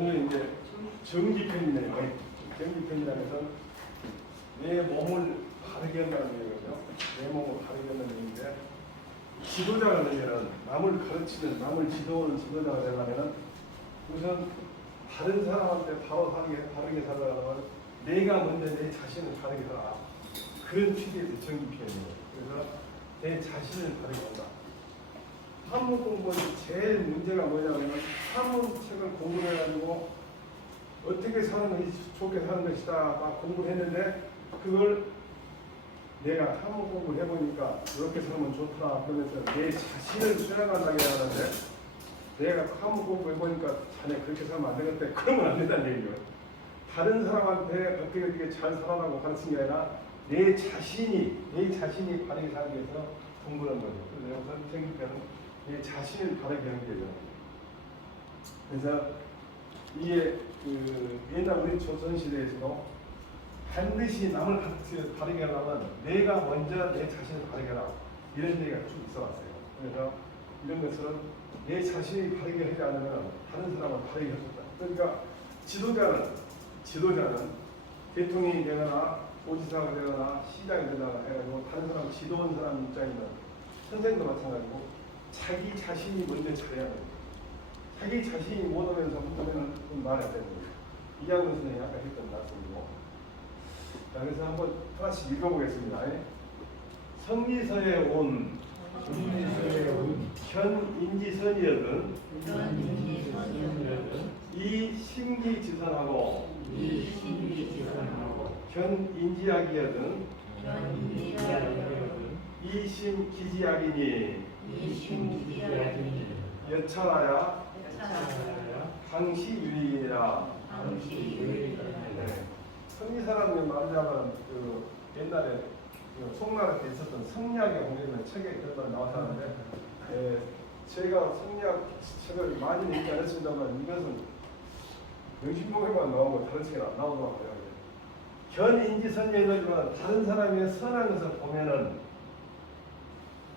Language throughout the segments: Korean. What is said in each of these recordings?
오늘은 이제 정기편이네요. 정기편이라는 것은 내 몸을 바르게 한다는 얘기거든요. 내 몸을 바르게 한다는 얘기인데, 지도자가 되려면, 남을 가르치는, 남을 지도하는 지도자가 되려면 우선 다른 사람한테 바로 바르게 살아가면 내가 먼저 내 자신을 바르게 살아. 그런 취지에서 정기편이에요. 그래서 내 자신을 바르게 한다. 한문 공부는 제일 문제가 뭐냐면 한문책을 공부해가지고 어떻게 사는 것이 좋게 사는 것이다 막 공부를 했는데, 그걸 내가 한문 공부를 해보니까 이렇게 살면 좋다 그러면서 내 자신을 수양한다고 하는데, 내가 한문 공부 해보니까 자네 그렇게 살면 안 되겠대. 그러면 안 된다는 얘기예요. 다른 사람한테 어떻게 잘 살아라고 가르친 게 아니라 내 자신이 바르게 살기 위해서 공부를 한 거죠. 그래서 선생님께는 내 자신을 바르게 하는 거예요. 그래서 이게 옛날 우리 조선시대에서도 반드시 남을 바르게 하려면 내가 먼저 내 자신을 바르게 하라, 이런 얘기가 쭉 있어 왔어요. 그래서 이런 것들은 내 자신이 바르게 하지 않으면 다른 사람을 바르게 할 수 없다. 그러니까 지도자는 대통령이 되거나 도지사가 되거나 시장이 되거나 해가지고 다른 사람 지도하는 사람 입장이면 선생도 마찬가지고 자기 자신이 먼저 잘해야 돼요. 자기 자신이 못하면서 보면은 말이 안 되는 거예요. 이양근 선생님이 아까 했던 말씀이고. 자, 그래서 한번 하나씩 읽어보겠습니다. 성리서에 온 현인지선이여든 이 심기지선하고 현인지학이여든 이심기지학이니 여차하야 당시유리이라. 성리사라는 말하자면 옛날에 송나라 때 있었던 성리학에 보면 책에 그런 말 나왔었는데, 제가 성리학 책을 많이 읽지 않았습니다만 이것은 명심보에만 나오고 다른 책에 안 나오더라고요. 견인지선이지만 다른 사람의 선한 것을 보면은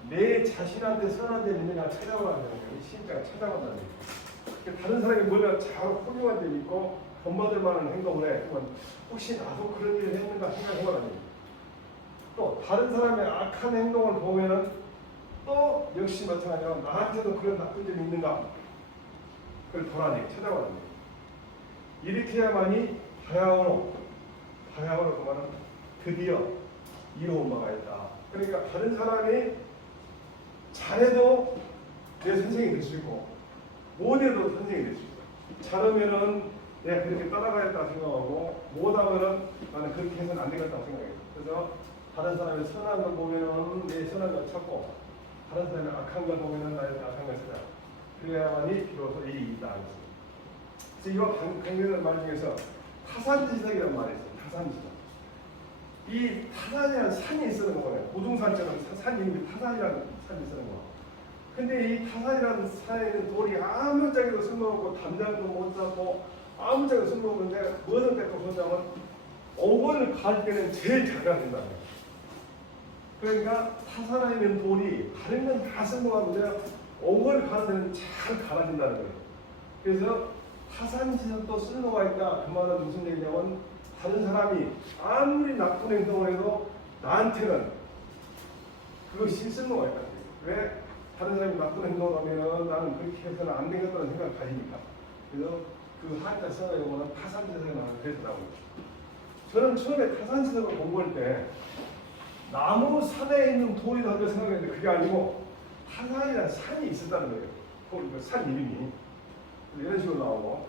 내 자신한테 선한 데 있느냐 찾아보라는 거예요. 신자가 찾아본다는 거예요. 다른 사람이 뭐가 잘 훌륭한 데 있고 본받을 만한 행동을 해. 그러면 혹시 나도 그런 일을 했는가 생각해보라는 거예요. 또 다른 사람의 악한 행동을 보면은 또 역시 마찬가지로 나한테도 그런 나쁜 점이 있는가, 그걸 보라니 찾아보라는 거예요. 이렇게 해야만이 바야흐로 그 말은 드디어 이로운 바가 있다. 그러니까 다른 사람이 잘해도 내 선생이 될 수 있고 못해도 선생이 될 수 있고, 잘하면은 내가 그렇게 따라가야겠다 생각하고 못하면은 나는 그렇게 해서는 안 되겠다 생각해요. 그래서 다른 사람의 선한 걸 보면은 내 선한 걸 찾고, 다른 사람의 악한 걸 보면은 나의 악한 걸 찾아. 그래야만이 비로소 이익이 있다. 그래서 이거 강의하는 말 중에서 타산지석이라는 말이 있어요. 타산지석. 이 타산이라는 산이 쓰는 거예요. 고둥산처럼 산 이름이 타산이라는 산이 쓰는 거. 근데 이 타산이라는 산에 있는 돌이 아무 짝에도 쓸모없고 담장도 못 잡고 아무 짝에도 쓸모없는데 무엇을 뺏고 그러냐면 옥을 갈 때는 제일 잘 가야 된다는 거예요. 그러니까 타산에 있는 돌이 다른 건 다 쓸모없는데 옥을 가는 데는 잘 갈아진다는 거예요. 그래서 타산지석도 쓸모가 있다. 그 말은 무슨 얘기냐면 다른 사람이 아무리 나쁜 행동을 해도 나한테는 그것이 쓸모가 있다. 왜? 다른 사람이 나쁜 행동을 하면은 나는 그렇게 해서는 안 되겠다는 생각을 가지니까. 그래서 그 한자 써에 보면 타산지석이 나오는 그랬더라고요. 저는 처음에 타산지석을 공부할 때 나무 산에 있는 돌이라고 생각했는데 그게 아니고 타산이라는 산이 있었다는 거예요. 그 산 이름이. 이런 식으로 나오고,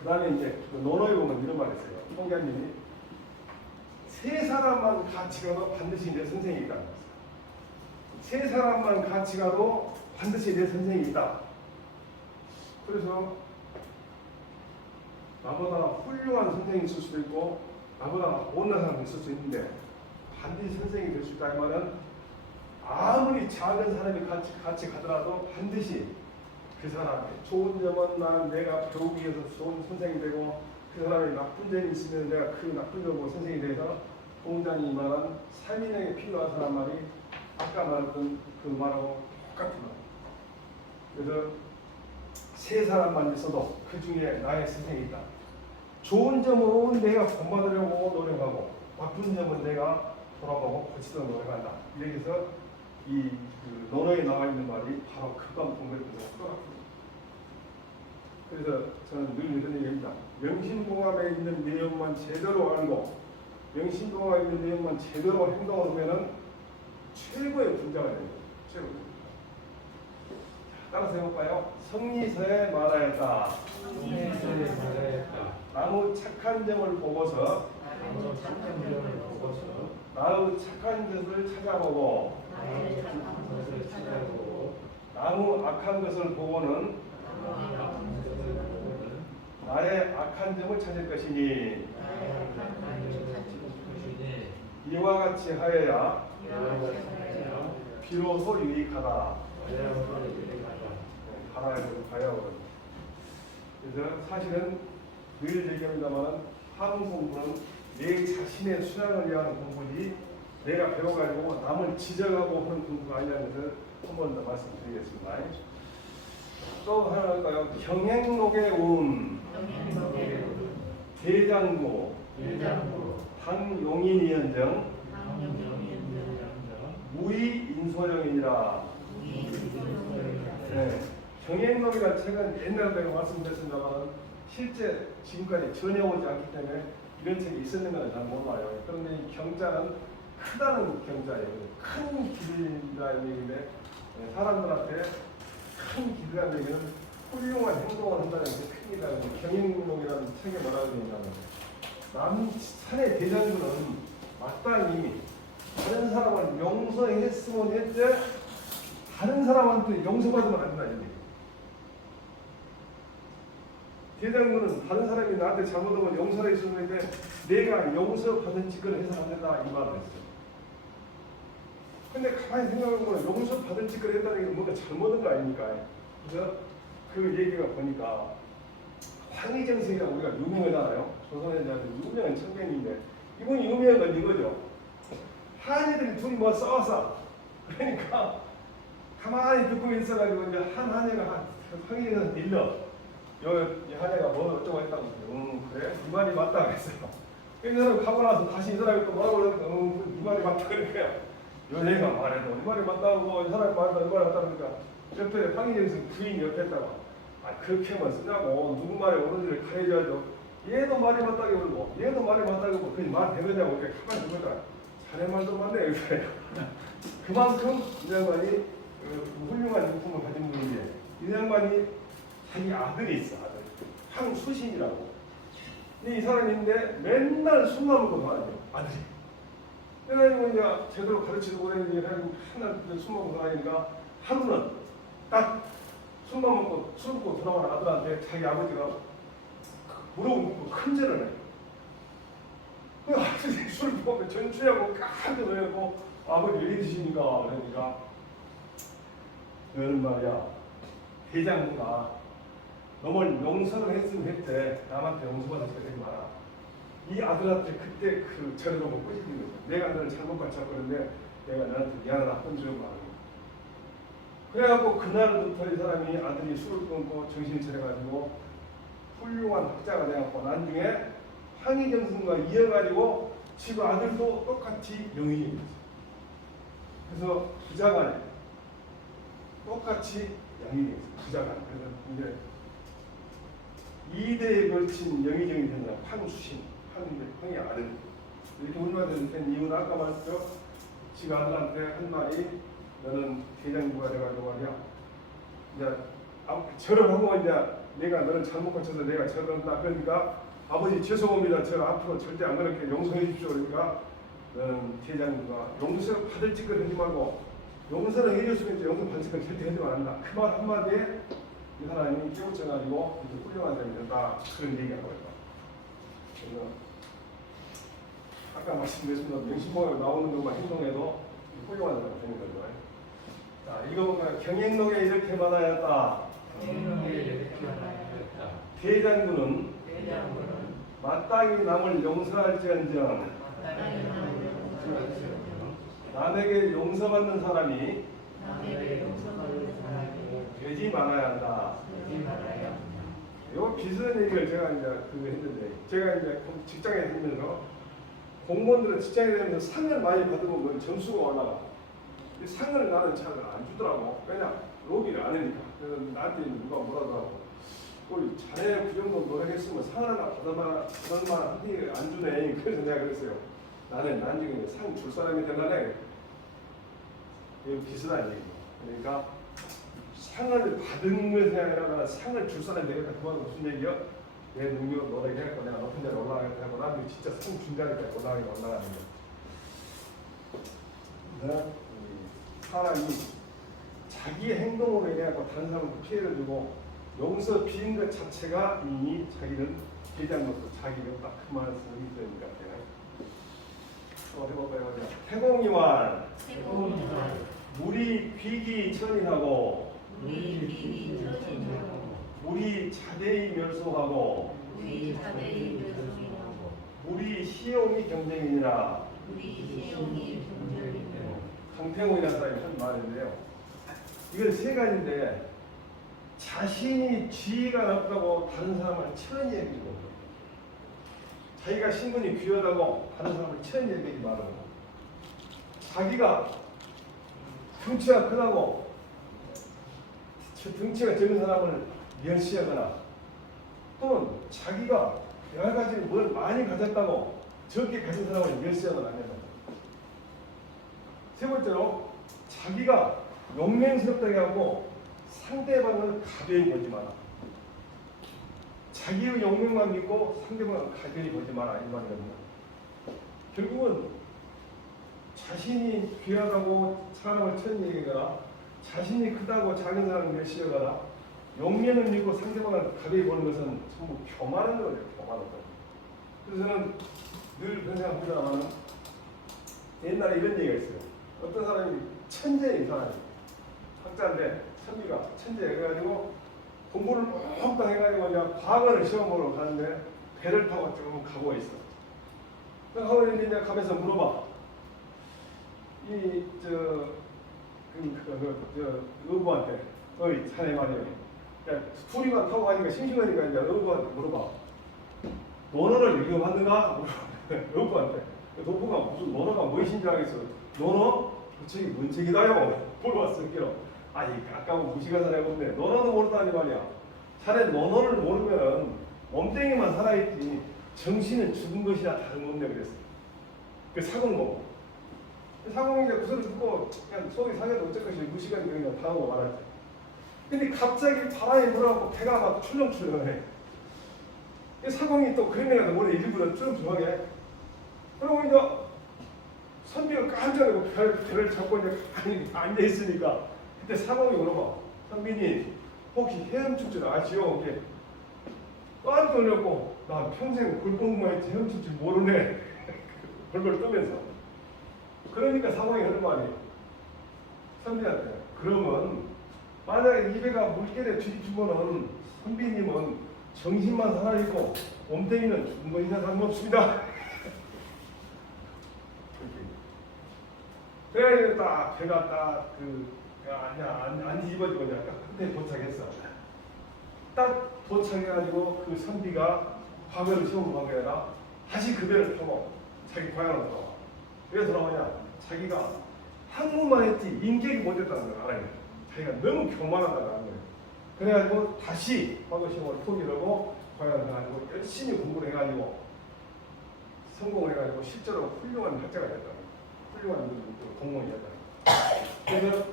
그 다음에 이제 논어에 보면 이런 말이 있어요. 통계님이 세 사람만 같이 가도 반드시 내 선생이 있다. 세 사람만 같이 가도 반드시 내 선생이 있다. 그래서 나보다 훌륭한 선생이 있을 수도 있고 나보다 못난 사람이 있을 수 있는데 반드시 선생이 될 수 있다. 이 말은 아무리 작은 사람이 같이 가더라도 반드시 그 사람의 좋은 점은 내가 배우기 위해서 좋은 선생이 되고, 그 사람이 나쁜 점이 있으면 내가 그 나쁜 점으로 선생이 돼서 공자님이 말한 3인에게 필요한 사람 말이 아까 말했던 그 말하고 똑같은 말. 그래서 세 사람만 있어도 그 중에 나의 스승이 있다. 좋은 점은 내가 본받으려고 노력하고 나쁜 점은 내가 돌아보고 고치도록 노력한다. 여기서 그 논어에 나와 있는 말이 바로 그감 공부했던 것같습니다. 그래서 저는 늘 이런 얘기입니다. 명심공감에 있는 내용만 제대로 알고 명심공감에 있는 내용만 제대로 행동하면은 최고의 분자가 됩니다. 최고의 분자. 따라서 해볼까요? 성리서에 말하였다. 나무 착한 점을 보고서 나의 착한 것을 찾아보고 나무 악한 것을 보고는 나의 악한 점을 찾을 것이니 이와 같이 하여야 비로소 유익하다. 그래서 사실은 늘 얘기합니다만 한국 공부는 내 자신의 수양을 위한 공부지 내가 배워가지고 남을 지적하고 하는 공부가 아니라는 것을 한 번 더 말씀드리겠습니다. 또 하나 할까요? 경행록의 운, 대장구, 당용인이언정, 무의인소령이니라. 네. 경행록이라는 책은 옛날에 내가 말씀드렸습니다만 실제 지금까지 전혀 오지 않기 때문에 이런 책이 있었는지는 잘 몰라요. 그런데 이 경자는 크다는 경자예요. 큰 길이라는 얘기인데 사람들한테 큰 길이라는 얘기는 훌륭한 행동을 한다는 게 큽니다. 경행록이라는 책에 뭐라고 되냐면 산의 대장군은 마땅히 다른 사람을 용서했으면 했지 다른 사람한테 용서받으면 안 된다. 이게. 대장군은 다른 사람이 나한테 잘못하면 용서를 해주는데 내가 용서받은 짓을 해서는 안 된다. 이 말을 했어요. 근데 가만히 생각해보면 용서받은 짓을 했다는 게 뭔가 잘못한 거 아닙니까? 그래서 그 얘기가 보니까 황희정승이라고 우리가 유명하잖아요. 조선에 대한 유명한 청년인데 이분이 유명한 건 이거죠. 한이들이 둘이 뭐 싸웠어. 그러니까 가만히 듣고 있어가지고 이제 한이가 황희정승 일러. 이 한이가 뭐 어쩌고 했다고 그래? 이 말이 맞다 그랬어요. 이 사람이 가고 나서 다시 이 사람이 또 뭐라고 그러니까 이 말이 맞다 그러니까요. 요 얘가 말해도 이 말이 맞다고 이 사람이 말해도 이 말이 맞다 그러니까 옆에 황희정승 부인이 옆에 있다가 그렇게 하면 쓰냐고 누구 말이 옳은지를 가려줘야죠. 얘도 말이 맞다고 그러고 얘도 말이 맞다고 그러고 그게 말 되느냐고 이렇게 가만히 듣다가 자네 말도 맞네 이렇게 그만큼 이 양반이 훌륭한 인품을 가진 분인데 이 양반이 자기 아들이 있어. 아들 황수신이라고. 근데 이 사람인데 맨날 술만 먹고 다녀요. 아들이. 그래가지고 이제 제대로 가르치고 그랬는데 해가지고 맨날 술 먹고 다니니까 하루는 딱 술만 먹고 술 먹고 돌아온 아들한테 자기 아버지가 물어보고 큰 죄를 해. 그 아들이 술 먹으면 전주하고 깜짝 놀라고 아버지 왜 드십니까? 그러니까 너는 말이야 대장부가 너를 용서를 했으면 했대. 남한테 용서받을 때 되지 마라. 이 아들한테 그때 그 절을 보고 꺼지는 거죠. 내가 너를 잘못 가르쳤거든데 내가 너한테 미안하다 한 줄은 말하는 그래갖고 그날부터 이 사람이 아들이 술을 끊고 정신을 차려가지고 훌륭한 학자가 되었고 나중에 황희정승과 이어가지고 지금 아들도 똑같이 명인이 됐어요. 그래서 부자간에 똑같이 양인이 됐어요. 부자간. 그래서 이제 2대에 걸친 영의정이 된다. 황수신, 황의 아들. 이렇게 훌륭하게 된 이유는 아까 말했죠. 지가 아들한테 한 말이 너는 대장부가 돼가지고 말이야. 이제 절을 하고 이제 내가 너를 잘못 고쳐서 내가 절을 한다. 그러니까 아버지 죄송합니다. 제가 앞으로 절대 안 그렇게 용서해 주십시오. 그러니까 너는 대장부가 용서를 받을 짓을 하지 말고 용서를 해줬으면 이제 용서 받을 짓을 절대 하지 않는다. 그 말 한마디에 이 사람이 깨우쳐가지고 이제 훌륭한 사람이 된다. 그런 얘기한 거예요. 그래서 아까 말씀드렸습니다. 명심보에 나오는 것만 행동해도 훌륭한 사람이 되는 거죠. 자, 이거 보면 경행록에 이렇게 말하였다. 대장군은 마땅히 남을 용서할지언정 남에게 용서받는 사람이 남에게 용서하는 사람이 되지 말아야 한다. 되지 말아야. 요 비슷한 얘기를 제가 이제 그거 했는데, 제가 이제 직장에 다니면서 공무원들은 직장에 다니면서 상을 많이 받으면 그 점수가 올라가. 이 상을 나는 잘 안 주더라고. 왜냐? 로비를 안 하니까. 그래서 나한테 누가 뭐라고 하고, 우리 자네 그 정도 노력했으면 상 하나 받을만 하니 안 주네. 그래서 내가 그랬어요. 나는 나중에 상 줄 사람이 되려네. 이거 비슷한 얘기예요. 그러니까 상을 받은 것이 아니라 상을 줄 사람이 되겠다. 그 말은 무슨 얘기야? 내 능력 노력해갖고 내가 높은 자리 올라가겠다 하고 나중에 진짜 상 준 자리까지 올라가는 거야. 네? 사람이 자기의 행동으로 인해서 다른 사람한테 피해를 주고 용서 비는 것 자체가 이미 자기는 대장로서 자기가 딱 그 말을 쓰기 때문인 것 같아요. 해볼까요? 태공이완 태공이완 물이 귀기 천인하고 우리 비기 천인하고 물이 자대히 멸소하고 우리 자대히 멸소하고 물이 시용이 경쟁이니라. 우리 시용이 경쟁이니라. 강태공이라는 사람이 한 말인데요. 이건 세 가지인데 자신이 지위가 높다고 다른 사람을 천히 여기고 자기가 신분이 귀하다고 다른 사람을 천히 여기지 말고 자기가 등치가 크다고 등치가 적은 사람을 멸시하거나 또는 자기가 여러 가지 뭘 많이 가졌다고 적게 가진 사람을 멸시하거나 안 된다. 세 번째로 자기가 용맹스럽다고 하고 상대방을 가벼이 보지 마라. 자기의 용맹만 믿고 상대방을 가벼이 보지 마라. 이 말이거든요. 결국은 자신이 귀하다고 사람을 천히 여기거나 자신이 크다고 작은 사람을 멸시하거나 용맹을 믿고 상대방을 가벼이 보는 것은 전부 교만한 거예요. 교만한 거. 그래서 저는 늘 그런 생각합니다만 옛날에 이런 얘기가 있어요. 어떤 사람이 천재인 사람이 학자인데 천비가 천재 해가지고 공부를 몽땅 해가지고 그냥 과거를 시험 보러 가는데 배를 타고 쭉 가고 있어. 하고 있는데 가면서 물어봐. 의부한테 어이 자네 말이야. 둘이만 타고 가니까 심심하니까 이제 의부한테 물어봐. 논어를 읽어봤는가? 의부한테. 도부가 무슨 논어가 무엇인지 알겠어. 논어? 그 책이 뭔 책이다요? 물어봤어. 아니 아까워 무시가 살아보는데 논어도 모른다니 말이야. 차라리 논어를 모르면 몸뚱이만 살아있지 정신은 죽은 것이나 다름없네 그랬어. 그 사공모. 사공이 이제 그 소리 듣고 그냥 속이 상해도 어쩔 것이 무시간이 그냥 당하고 말았지. 근데 갑자기 바람이 불어갖고 배가 막 출렁출렁해. 사공이 또 그런 애가 머리 일부러 출렁출렁해. 그러고 이제 선비가 깜짝 놀고 배를 잡고 이제 앉아있으니까 그때 사공이 물어봐. 선비님 혹시 헤엄칠 줄 아시오? 이게 깜짝 놀랐고 나 평생 굴공부만 했지 헤엄칠 줄 모르네. 벌벌 떠면서. 그러니까 사공이 하는 말이 선비한테 그러면 만약에 이 배가 물결에 뒤집히면은 선비님은 정신만 살아있고 몸뚱이는 죽은 것이나 다름없습니다. 그래 딱 배가 딱 안 뒤집어지고 그냥 딱 끝에 도착했어. 딱 도착해가지고 그 선비가 과거를 시험을 한 게 아니라 다시 그 배를 타고 자기 고향으로 돌아와. 왜 돌아오냐? 자기가 한국만 했지 인격이 못했다는 걸 알아요. 자기가 너무 교만하다는 거예요. 그래가지고 다시 과거 시험을 포기하고 고향을 가가지고 열심히 공부를 해가지고 성공을 해가지고 실제로 훌륭한 학자가 됐다. 훌륭한 공무원이었다. 그래서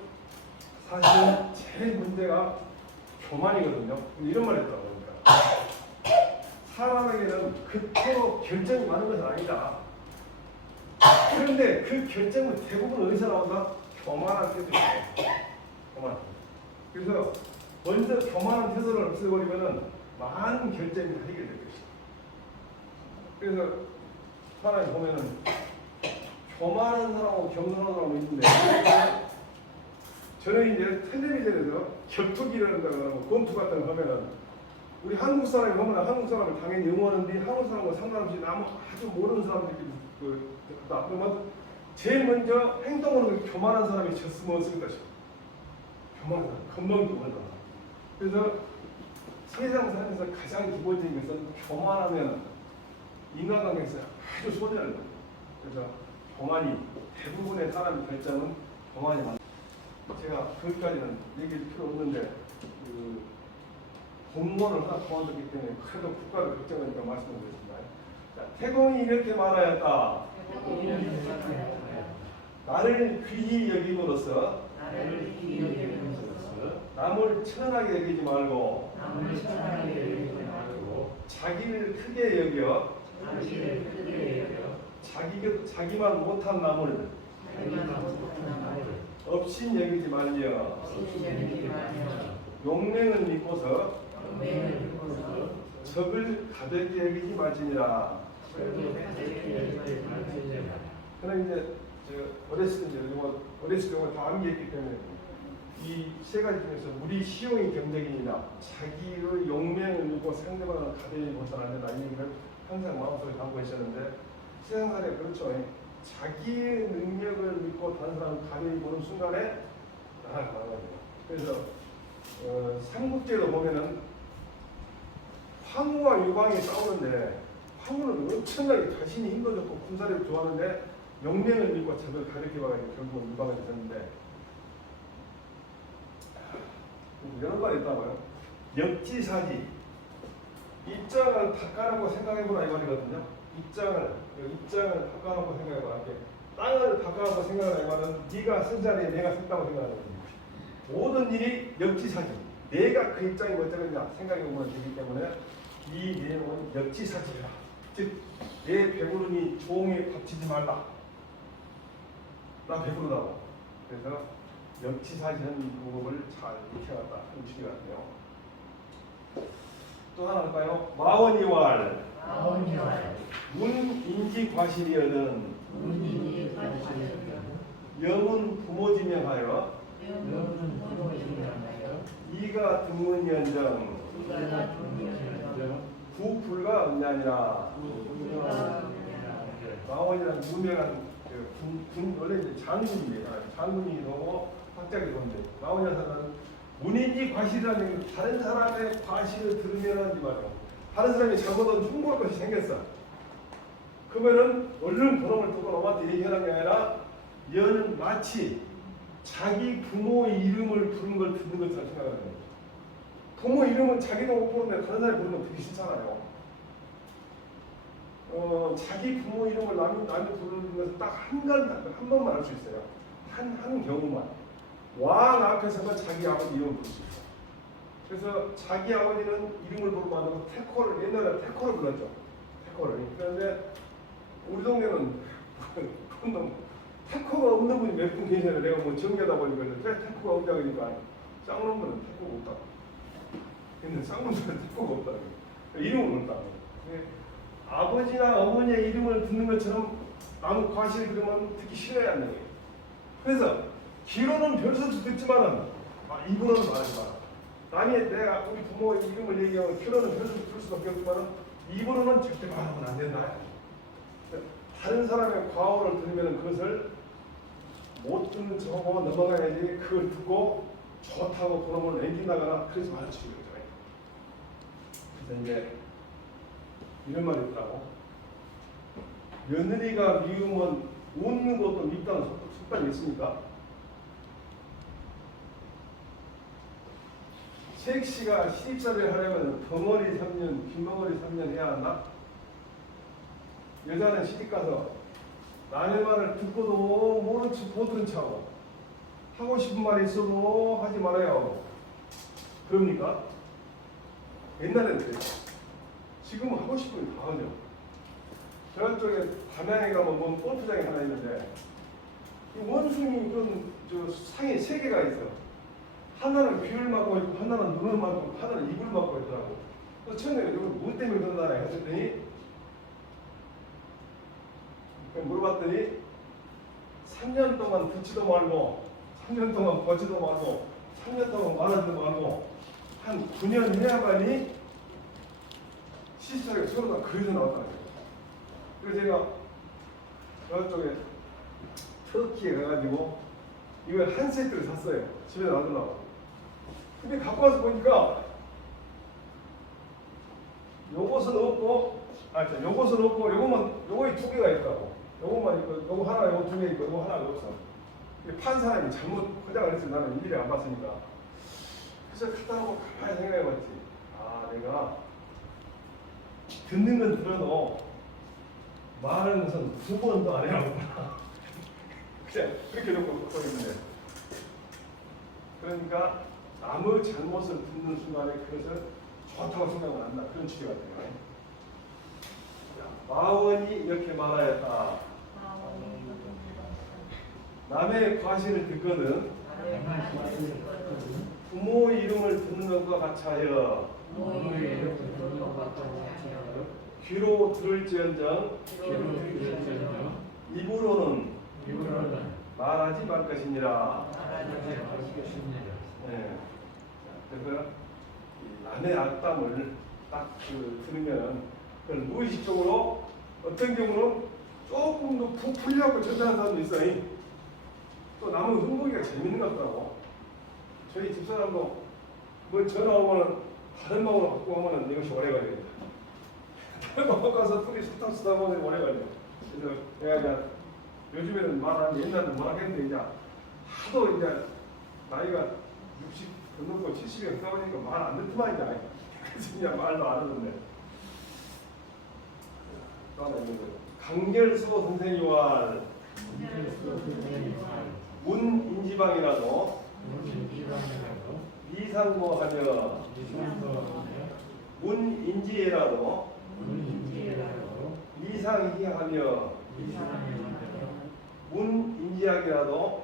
사실 제일 문제가 교만이거든요. 이런 말 했더라고요. 그러니까 사람에게는 그토록 결정이 많은 것은 아니다. 그런데 그 결정은 대부분 어디서 나온다? 교만한 태도예요. 교만. 그래서 먼저 교만한 태도를 없애버리면은 많은 결정이 해결될 것이다. 그래서 사람이 보면은 교만한 사람하고 겸손한 사람이 있는데 저는 이제 텔레비전에서 격투기라는 거나 권투 같은 거 하면은 우리 한국 사람이 보면 한국 사람을 당연히 응원하는데 한국 사람과 상관없이 아주 모르는 사람들이 그러면 제일 먼저 행동으로 교만한 사람이 졌으면 어떨까 싶어. 교만하다. 금방 교만하다. 그래서 세상 살면서 가장 기본적인 것은 교만하면 인간관계에서 아주 손해를 봐요. 그래서 교만이 대부분의 사람의 결정은 교만이 많아요. 제가 거기까지는 얘기할 필요 없는데 그 공무원을 하나 그만뒀기 때문에 그래도 국가를 걱정하니까 말씀드리겠습니다. 자, 태공이 이렇게 말하였다. 나를 귀히 여김으로써 남을 천하게 여기지 말고 자기를 크게 여겨 자기만 못한 남을 업신 여기지 말며 용맹을 믿고서 적을 가볍게 여기지 말지니라. 그럼 이제 어렸을 때 다 암기했기 때문에 이 세 가지 중에서 우리 시용이 경쟁이나 자기의 용맹을 믿고 상대방을 가벼이 보선 안 된다, 이 얘기를 항상 마음속에 담고 있었는데 세상살에 그렇죠. 자기의 능력을 믿고 다른 사람을 가벼이 보는 순간에 나라가 망합니다. 그래서 삼국지에도 보면은 황후와 유광이 싸우는데 황후는 엄청나게 자신이 힘도 좋고 군사력을 좋아하는데 용맹을 믿고 적을 가볍게 봐가지고 결국은 유광을 했는데 여러 가지 있다고요. 역지사지, 입장을 바꿔놓고 생각해보라 이 말이거든요. 입장을 바꿔놓고 생각해보라. 땅을 바꿔놓고 생각하라 이 말은 네가 쓴 자리에 내가 섰다고 생각하는 거예요. 모든 일이 역지사지, 내가 그 입장이 어쩌겠냐 생각해보면 되기 때문에 이 내용은 역지사지라. 즉, 내 배부르니 종에 닥치지 말라. 나 배부르다고. 그래서 역지사지한 방법을 잘 익혀갔다 하는 주의 같아요. 또 하나 할까요? 마원이왈 문인지과실이여든 영은 부모지명하여 이가 등문연정 부불가 없냐니라. 마원이라는 유명한 원래 이제 장군입니다. 장군이고 학자기 건데 마원이 사람은 문인지 과실이라는 게 다른 사람의 과실을 들으면 하지 말아요. 다른 사람이 잘못하면 흉보할 것이 생겼어. 그러면은 얼른 그놈을 두고 너한테 얘기하는 게 아니라 얘는 마치 자기 부모의 이름을 부른 걸 듣는 것처럼 생각하는 거예요. 부모 이름은 자기도 못 부르는데 다른 사람이 부르면 듣기 싫잖아요. 자기 부모 이름을 남이 부르는 것은 딱 한 번만 할 수 있어요. 한 경우만. 왕 앞에서만 자기 아버지 이름을 부를 수 있어요. 그래서 자기 아버지는 이름을 부르면 안 되고 태코를, 옛날에 태코를 불렀죠. 태코를. 그런데 우리 동네는 태코가 없는 분이 몇 분 계시는데 내가 뭐 정리하다 보니까 태코가 없다 그러니까 쌍놈들은 태코가 없다. 근데 쌍놈들은 태코가 없다. 이름을 부른다. 아버지나 어머니의 이름을 듣는 것처럼 아무 과실 들으면 듣기 싫어야 하는 거예요. 그래서 귀로는 별소도 듣지만은 입으로는 말하지 마라. 남이 내가 우리 부모의 이름을 얘기하면 귀로는 별소도 들을 수밖에 없지만은 입으로는 절대 말하면 안 된다. 다른 사람의 과오를 들으면 그것을 못 듣는 척하고 넘어가야지. 그걸 듣고 좋다고 그놈을 남긴다거나 그러지 말아주시는 거죠. 그래서 이제 이런 말이 있더라고. 며느리가 미우면 웃는 것도 밉다는 속담이 있습니까? 색시가 시집살이를 하려면 덩어리 3년, 뒷머리 3년 해야 한다? 여자는 시집가서 남의 말을 듣고도 모른 척 못 들은 척하고 하고 싶은 말이 있어도 하지 말아요. 그럽니까? 옛날에는 그랬죠. 지금은 하고 싶으면 다 하죠. 저쪽에 담양에 가면 뭐 골프장이 하나 있는데 이 원숭이 그런 상에 3개가 있어. 하나는 귀를 막고 있고 하나는 눈을 막고 있고 하나는 입을 막고 있더라고. 그래서 처음에 이걸 뭐 때문에 그런다 했더니 물어봤더니 3년 동안 듣지도 말고 3년 동안 보지도 말고 3년 동안 말하지도 말고 한 9년 해야만이 시스템에 서로 다 그려져 나왔다는 거예요. 그래서 제가 저쪽에 터키에 가가지고 이걸 한 세트를 샀어요. 집에 놔두려고. 근데 갖고 와서 보니까 요것은 없고, 요것은 없고, 요거에 두 개가 있다고. 요것만 있고, 요거 하나, 요거 두 개 있고, 요거 하나가 없어. 판 사람이 잘못 포장을 했어. 나는 일일이 안 봤으니까. 그래서 갖다 놓고 가만히 생각해봤지. 아, 내가 듣는 건 들어도 말하는 것은 두 번도 안 해놨구나. 그냥 그렇게 놓고 있는데. 그러니까 아무 잘못을 듣는 순간에 그것을 좋다고 생각은 안 나. 그런 취지가 돼요. 마원이 이렇게 말하였다. 남의 과실을 듣거든 부모 이름을 듣는 것과 같이하여 귀로 들을지언정 입으로는 말하지 말 것이니라. 네. 그래서 남의 악담을 딱 들으면 그걸 무의식적으로 어떤 경우는 조금 더 부풀려갖고 전달하는 사람도 있어요. 또 남은 흥분기가 재밌는 것 같더라고. 저희 집사람도 뭐 전화 오면은 다른 방으로 갖고 오면은 이것이 오래 걸립니다. 다른 방으로 가서 둘이 수다 쓰다 보면 오래 걸려. 그래서 내가 이제 요즘에는 말하는데 옛날에는 뭐라 했는데 이제 하도 이제 나이가 60 넘고 70이 넘다 보니까 말 안 듣더만 이제. 그래서 그냥 말도 안 하던데. 또 하나 있는 거예요. 강결소 선생님과 문인지방이라도 이상고하며 문인지에라도 이상희하며 문인지학이라도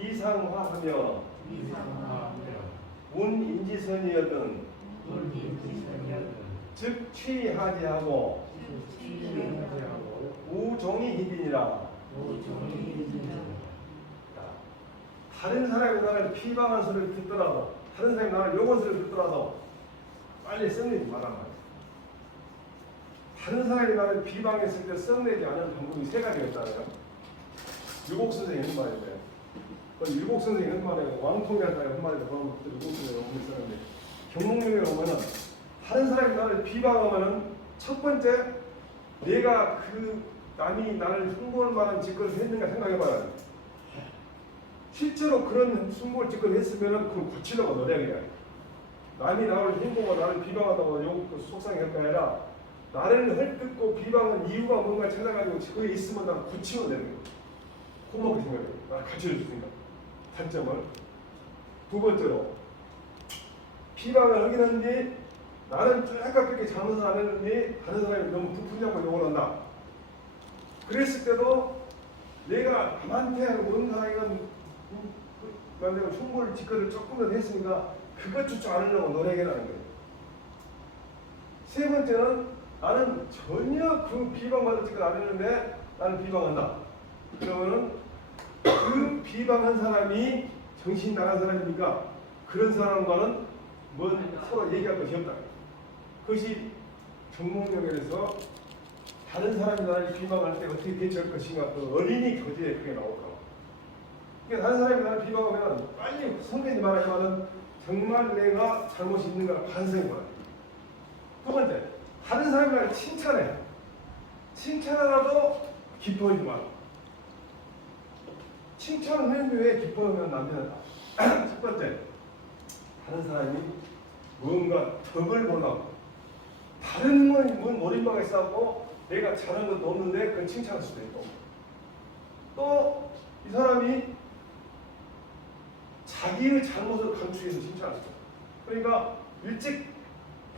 이상화하며 문인지선이여든 즉 취하지 하고 우종이 희빈이라. 다른 사람이 나를 비방한 소리를 듣더라도, 다른 사람이 나를 욕한 소리를 듣더라도 빨리 썩내지 말란 말이야. 다른 사람이 나를 비방했을 때 썩내지 않은 방법이 세 가지가 있잖아요. 유곡 선생이 한 말인데, 유곡 선생이 한 말에 왕통이한다고 한 말인데, 그런 것들 유곡 선생이 너무 있었는데, 경목령에 보면은 다른 사람이 나를 비방하면은 첫 번째 내가 그 남이 나를 흉보할 만한 짓거리를 했는가 생각해봐야 돼. 실제로 그런 흉보를 짓거리를 했으면은 그걸 고치려고 노력해야 돼. 남이 나를 흉보고 나를 비방하다고 욕 속상해할 게 아니라 나를 헐뜯고 비방한 이유가 뭔가 찾아가지고 그게 있으면 나를 고치면 되는 거야. 그렇게 생각해. 나를 가르쳐줄 수 있으니까. 단점을. 두 번째로 비방을 하긴 하는데 나는 약간 그렇게 잘못을 안 했는데 다른 사람이 너무 부풀려고 욕을 한다. 그랬을 때도 내가 남한테 모르는 사람이가 만약에 흉보를 짓거리를 조금이라도 했으니까 그것 쫓지 않으려고 노력해라는 거예요. 세 번째는 나는 전혀 그 비방받을 짓을 안 했는데 나는 비방한다. 그러면은 그 비방한 사람이 정신 나간 사람이니까 그런 사람과는 서로 얘기할 것이 없다. 그것이 정몽역에서 다른 사람이 나를 비방할 때 어떻게 대처할 것인가, 그 어린이 교재에 그게 나오더라고. 그러니까 다른 사람이 나를 비방하면 빨리 선배님 말하지만은 정말 내가 잘못이 있는가 반성해봐야 돼. 두 번째, 다른 사람이 나를 칭찬해. 칭찬하라도 기뻐하지 마. 칭찬을 했는데 왜 기뻐하면 안 되는가? 첫 번째, 다른 사람이 뭔가 덕을 보라고. 다른 건 노림방에 싸고 내가 잘한 것도 없는데 그건 칭찬할 수도 있고, 또 이 사람이 자기의 잘못을 감추기 위해서 칭찬할 수도 있고, 그러니까 일찍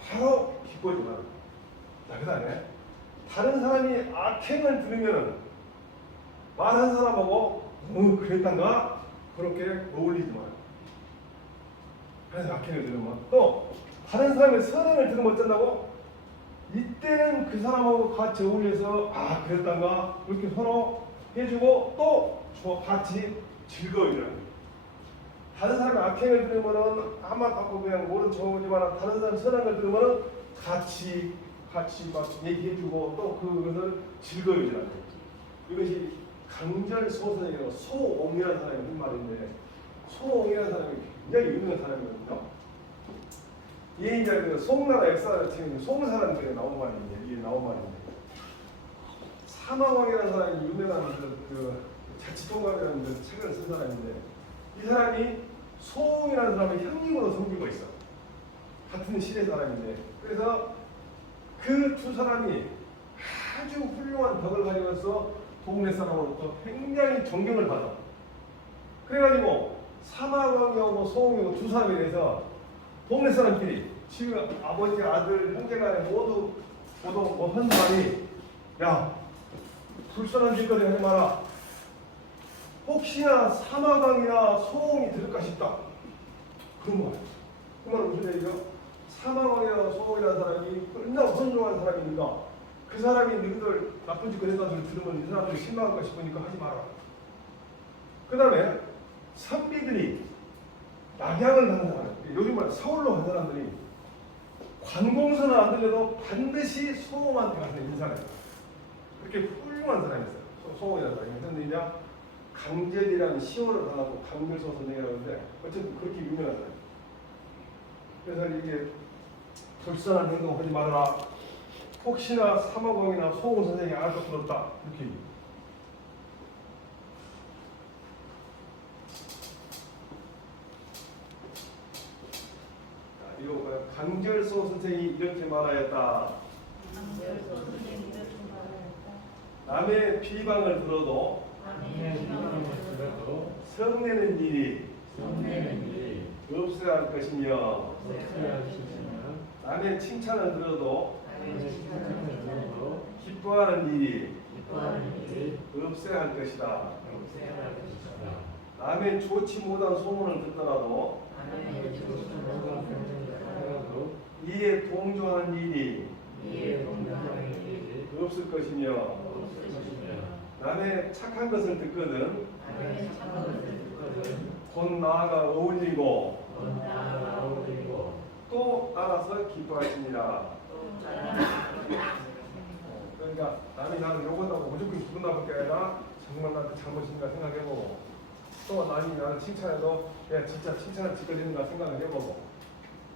바로 기뻐하지 마라. 자, 그 다음에 다른 사람이 악행을 들으면 말한 사람하고 그랬단가 그렇게 어울리지 마라. 그래서 악행을 들으면 또 다른 사람의 선행을 들으면 어쩐다고? 이때는 그 사람하고 같이 어울려서 그랬단가 이렇게 서로 해주고 또 같이 즐거워지라는 거예요. 다른 사람의 악행을 들으면은 한마디 하고 그냥 모른 척하지만 다른 사람 선한 걸 들으면은 같이 막 얘기해주고 또 그것을 즐거워지라는 거예요. 이것이 강절 소선이라고 소옹이라는 사람이 한 말인데, 송이라는 사람이 굉장히 유명한 사람이거든요. 이게 이제 그 송나라 역사를 지금 송 사람들이 나온 말인데, 이게 나온 말인데, 사마왕이라는 사람이 유명한 그 자치통감이라는 그 책을 쓴 사람인데, 이 사람이 송이라는 사람의 형님으로 섬기고 있어. 같은 시대 사람인데, 그래서 그 두 사람이 아주 훌륭한 덕을 가지고서 동네 사람으로부터 굉장히 존경을 받아. 그래가지고 사마왕이하고 소홍이하고 두 사람에 대해서 동네 사람끼리 지금 아버지, 아들, 형제간에 모두 한 말이, 야, 불편한 짓거리 하지 마라. 혹시나 사마왕이나 소홍이 들을까 싶다. 그런 거야. 그 말은 무슨 얘기죠? 사마왕이나 소홍이라는 사람이 얼마나 선종한 사람이니까 그 사람이 너희들 나쁜 짓거리 했다는 소리 들으면 이 사람들이 실망할까 싶으니까 하지 마라. 그 다음에 선비들이 낙양을 하는 사람, 요즘 말 서울로 간 사람들이 관공서는 안 들려도 반드시 소홍한테 가서 인사를 해요. 그렇게 훌륭한 사람이 있어요. 소홍이라는 사람이. 그런데 이제 강제리라는 시호를 받아서 강길소 선생이라고 하는데 어쨌든 그렇게 유명한 사람이에요. 그래서 이게 불쌍한 행동 하지 말아라. 혹시나 사마왕이나 소홍 선생이 알 것 들었다. 이렇게 얘기해요. 이거 뭐야? 강절소 선생이 이렇게 말하였다. 강절소 선생이 이렇게 말하였다. 남의 비방을 들어도 성내는 일이 없어야 할 것이며 남의 칭찬을 들어도 기뻐하는 일이 없어야 할 것이다. 남의 좋지 못한 소문을 듣더라도 이에 동조하는 일이 없을 것이며 남의 착한 것을 듣거든 곧 나아가 어울리고 또 따라서 기뻐하시니라. 그러니까 남이 나를 욕한다고 무조건 기분 나쁠 게 아니라 정말 나한테 잘못인가 생각해보고 또 남이 나를 칭찬해도 야 진짜 칭찬을 짓거리는가 생각을 해보고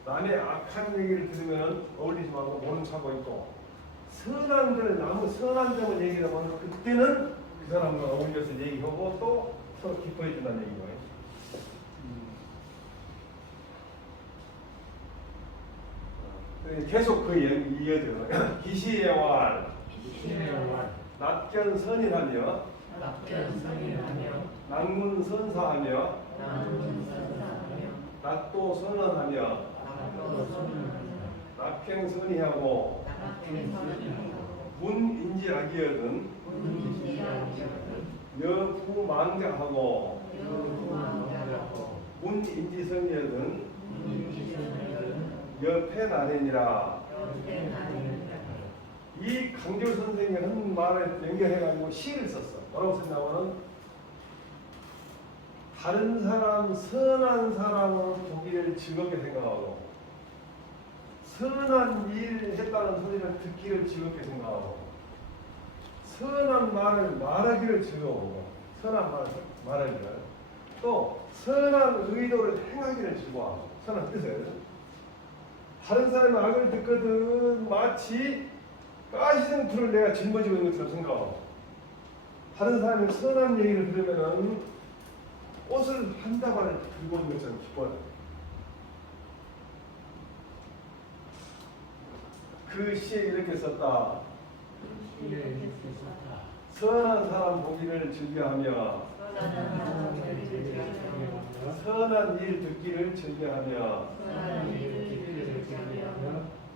남의 악한 얘기를 들으면 어울리지 말고 모른 척하고 있고 선한 점을 얘기하면 그때는 그 사람과 어울려서 얘기하고 또 서로 기뻐해 준다는 얘기예요. 계속 그 이어져요. 기시의 왈 낫견 선인하며 낭문 선사하며 낫도 선언하며 낙행 선의하고 문인지하기여든 여부망자하고 문인지성이여든 여패나래니라. 이 강절 선생이 한 말을 연결해가지고 시를 썼어. 뭐라고 썼냐면은 다른 사람, 선한 사람을 보기를 즐겁게 생각하고 선한 일을 했다는 소리를 듣기를 즐겁게 생각하고 선한 말을 말하기를 즐거워하고 선한 말을 말하기를 또 선한 의도를 행하기를 즐거워하고 선한 뜻을 다른 사람의 악을 듣거든 마치 가시는 불을 내가 짊어지고 있는 것처럼 생각하고 다른 사람의 선한 얘기를 들으면은 옷을 한 다발을 들고 있는 것처럼 기뻐요. 그 시에 이렇게 썼다. 선한 사람 보기를 즐겨하며 선한 일 듣기를 즐겨하며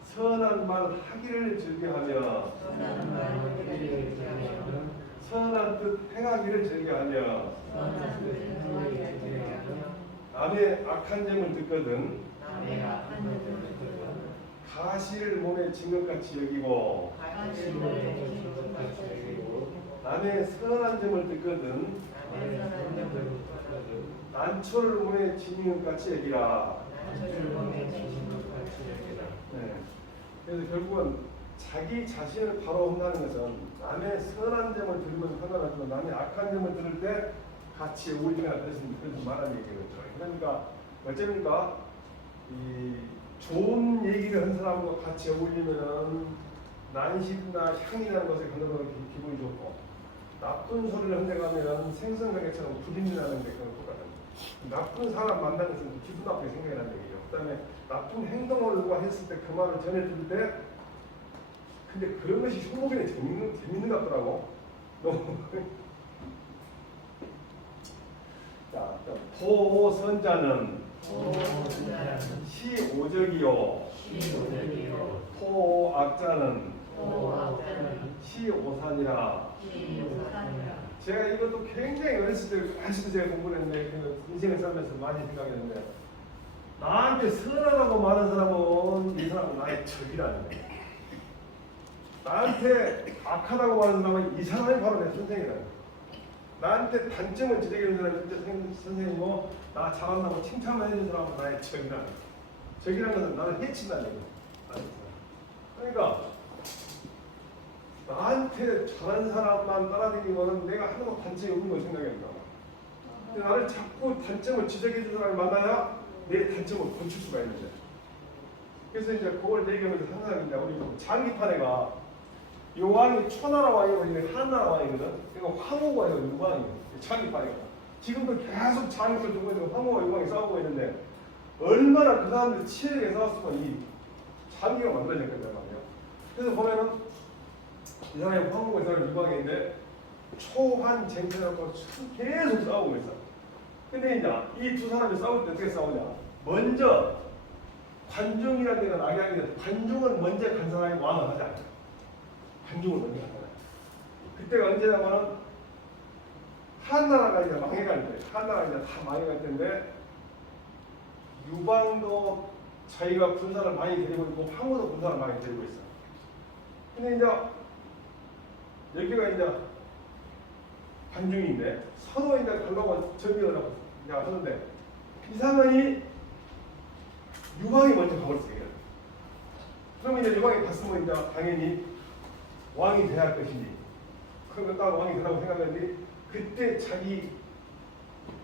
선한 말 하기를 즐겨하며 선한 뜻 행하기를 즐겨하며 남의 악한 점을 듣거든 가시를 몸에 진 것 같이 여기고 남의 선한 점을 듣거든 난초를 몸에 지닌 것 같이 여기라. 네. 그래서 결국은 자기 자신을 바로 한다는 것은 남의 선한 점을 들으면 상관없지만 남의 악한 점을 들을 때 같이 어울리거나 그래서 말하는 얘기겠죠. 그러니까 어쩌니까 이 좋은 얘기를 한 사람과 같이 어울리면은 난식이나 향이라는 것을 건너는 기분이 좋고, 나쁜 소리를 한다면 생선가게처럼 부린다는 게 그런 똑같아요. 나쁜 사람 만나는 것은 기분 나쁘게 생각이라는 얘기죠. 그다음에 나쁜 행동을 누가 했을 때 그 말을 전해줄 때, 근데 그런 것이 효목에 재밌는 것 같더라고. 너무. 자, 토선자는 시오적이요, 토악자는 시오산이라. 제가 이것도 굉장히 어렸을 때 아직도 제가 공부를 했는데, 인생을 살면서 많이 생각했는데, 나한테 선하다고 말하는 사람은 이 사람은 나의 적이라는 거예요. 나한테 악하다고 말하는 사람은 이 사람이 바로 내 선생이라는 거예요. 나한테 단점을 지적해주는 사람이 선생님이고, 나 잘한다고 칭찬을 해주는 사람은 나의 적이라는 거예요. 적이라는 것은 나를 해친다는 거예요. 그러니까 나한테 잘하는 사람만 따라다니면 내가 하는 거 단점이 없는 걸 생각한다. 근데 나를 자꾸 단점을 지적해주는 사람을 만나야 내 단점을 고칠 수가 있는데. 그래서 이제 그걸 얘기하면서 항상 이제 우리 장기판에가 이 왕이 초나라 왕이고 이제 한나라 왕이거든. 그러니까 황후가 아니라 유왕이에요. 장기판에가. 지금도 계속 장기를 두고 있는 황후와 유왕이 싸우고 있는데, 얼마나 그 사람들이 치열하게 싸웠으면 이 장기가 만들어질 거란 말이에요. 그래서 보면은 이 사람이 황후가 이 사람이 유왕인데 초한 쟁탈하고 계속 싸우고 있어. 근데 이제 이 두 사람이 싸울 때 어떻게 싸우냐? 먼저 관중이라는 데가 낙양인데, 관중을 먼저 간 사람이 왕을 하지 않아요. 관중을 먼저 간 사람. 그때가 언제냐면은 한나라가 이제 망해갈 때, 한나라가 이제 다 망해갈 때인데, 유방도 자기가 군사를 많이 데리고 있고 황후도 군사를 많이 데리고 있어. 근데 이제 여기가 이제 관중인데 서로 이제 가려고 전쟁을 하고 이제 하는데, 이상하니 유방이 먼저 가버렸어요. 그러면 이제 유방이 갔으면 이제 당연히 왕이 돼야 할 것이니, 그러면 딱 왕이 되라고 생각했는데, 그때 자기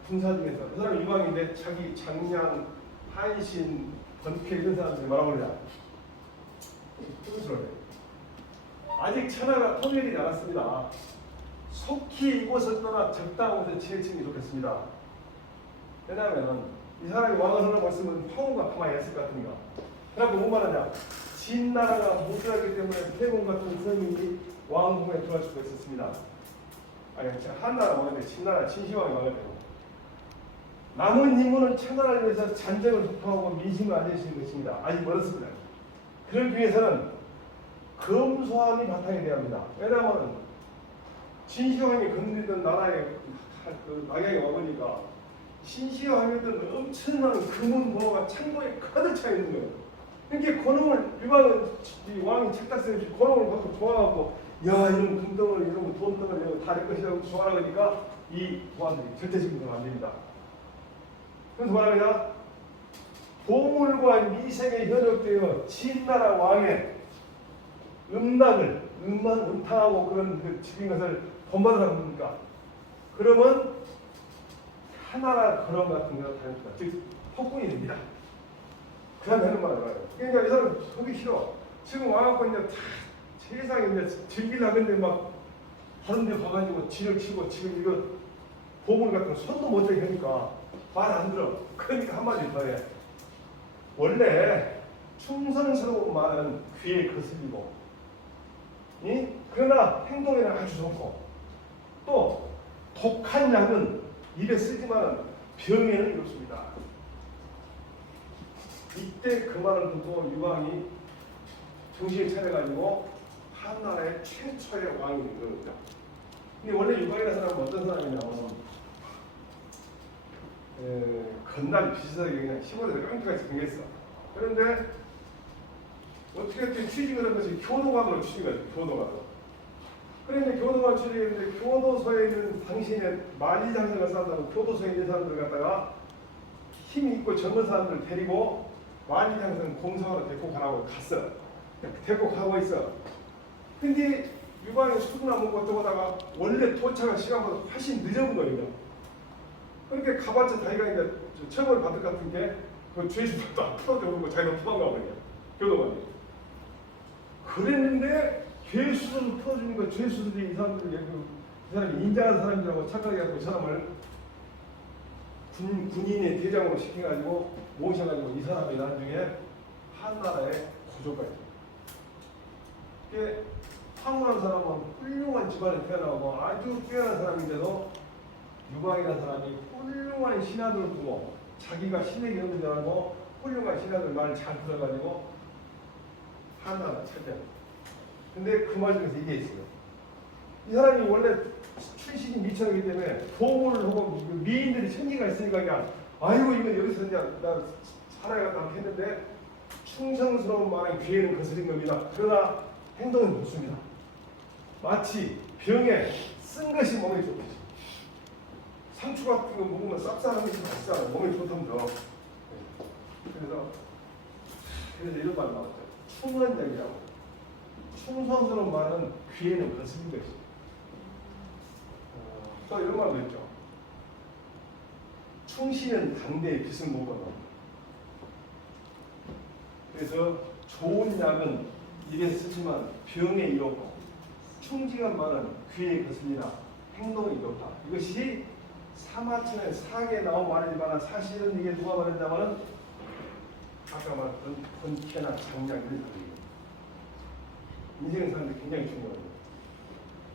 군사 중에서 그 사람이 유방인데 자기 장량, 한신, 번쾌 이런 사람들이 뭐라고 그러냐? 뚱스러워요. 아직 천하가 통일이 않았습니다. 속히 이곳을 떠나 적당한 곳에 지내치는 게 좋겠습니다. 왜냐하면 이 사람이 왕을 하려고 했으면 황후가 가만히 있을 것 같으니까. 그래갖고 뭐 말하냐? 진나라가 무술하기 때문에 태공 같은 성인이 왕궁에 들어갈 수가 있었습니다. 아니, 한나라 왕인데 진나라 진시황이 왕이 되고, 남은 인구는 천나라를 위해서 잔정을 도통하고 민심을 안내시는 것입니다. 아직 멀었습니다. 그러기 위해서는 검소함이 바탕이 되어야 합니다. 왜냐하면 진시황이 건드리던 나라의 그 낙양이 와보니까 진시황이던 엄청난 금은 번호가 창고에 가득 차 있는 거예요. 그러니까 그놈을 유방은 이 왕이 책닥스럽이 그놈을 갖고 좋아하고, 야 이런 금덩을 이런 거 돈덩을 이런 거 다 내 것이라고 좋아하니까 이 보안들이 절대적으로 안 됩니다. 그래서 뭐라냐? 보물과 미생에 현혹되어 진나라 왕의 음탕하고 그런 그 죽인 것을 본받으라고 합니까? 그러면 하나라 그런 같은 거가 다릅니다. 즉 폭군이 됩니다. 그 다음에 하는 말을 알아요. 그러니까 이 사람은 하기 싫어. 지금 와갖고 이제 세상에 이제 즐기려고 했는데 막 다른 데 가가지고 진을 치고 지금 이거 보물 같은 거 손도 못 대게 하니까 말 안 들어. 그러니까 한마디 더 해. 원래 충성스러운 말은 귀에 거슬리고, 그러나 행동에는 아주 좋고, 또 독한 약은 입에 쓰지만 병에는 이롭습니다. 이때 그 말을 듣고 유방이 정신을 차려가지고 한나라의 최초의 왕이 된 겁니다. 근데 원래 유방이라는 사람은 어떤 사람이냐면 건달 비슷하게 그냥 시골에서 깡통같이 생겼어. 그런데 어떻게 취직을 한 것이 교도관으로 취직을 했어요. 교도관으로. 그런데 교도관 취직했는데 교도소에 있는 당신의 만리장성을 쌓는다고 교도소에 있는 사람들 갖다가 힘이 있고 젊은 사람들 데리고 만리장성 공성으로 데리고 가라고 갔어. 데리고 가고 있어. 근데 유방이 술이나 먹고 들어오다가 원래 도착할 시간보다 훨씬 늦어본 거예요. 그렇게 가봤자 자기가 이제 처벌 받을 것 같은 게 그 죄수도 안 풀어주는 거 자기가 도망가 버려. 교도관이. 그랬는데 죄수를 풀어주는 거 죄수들이 이 사람들이 이 사람이 인자한 사람이라고 착각해 갖고 이 사람을 군인의 대장으로 시켜가지고 모셔가지고 이 사람이 나중에 한나라의 고조가 있어요. 이게 황후한 사람은 훌륭한 집안에 태어나고 아주 뛰어난 사람인데도 유방이라는 사람이 훌륭한 신하들을 두고 자기가 신에게 있는 줄 알고 훌륭한 신하들 말을 잘 들어가지고 한나라 차지합니다. 근데 그 말 중에서 이게 있어요. 이 사람이 원래 출신이 미천이기 때문에 보물을 하고 미인들이 천지가 있으니까 그냥 아이고 이거 여기서 이제 나 살아야겠다 했는데 충성스러운 말에 귀에는 거스린 겁니다. 그러나 행동은 못습니다. 마치 병에 쓴 것이 몸에 좋듯이 상추 같은 거 먹으면 쌉쌀한 것이 맛있잖아요. 몸에 좋다면서. 그래서 이런 말 나왔죠. 충언적이라고. 충성스러운 말은 귀에는 거스린 것이. 또 이런 말도 있죠. 충신은 당대의 빚을 못 걷어. 그래서 좋은 약은 입에 쓰지만 병에 이롭고 충직한 말은 귀에 거슬리나 행동에 이롭다. 이것이 사마천의 사계에 나온 말이지만 사실은 이게 누가 말했냐면 아까 말했던 권태나 장량 이런 사람이에요. 인생의 사람들이 굉장히 중요합니다.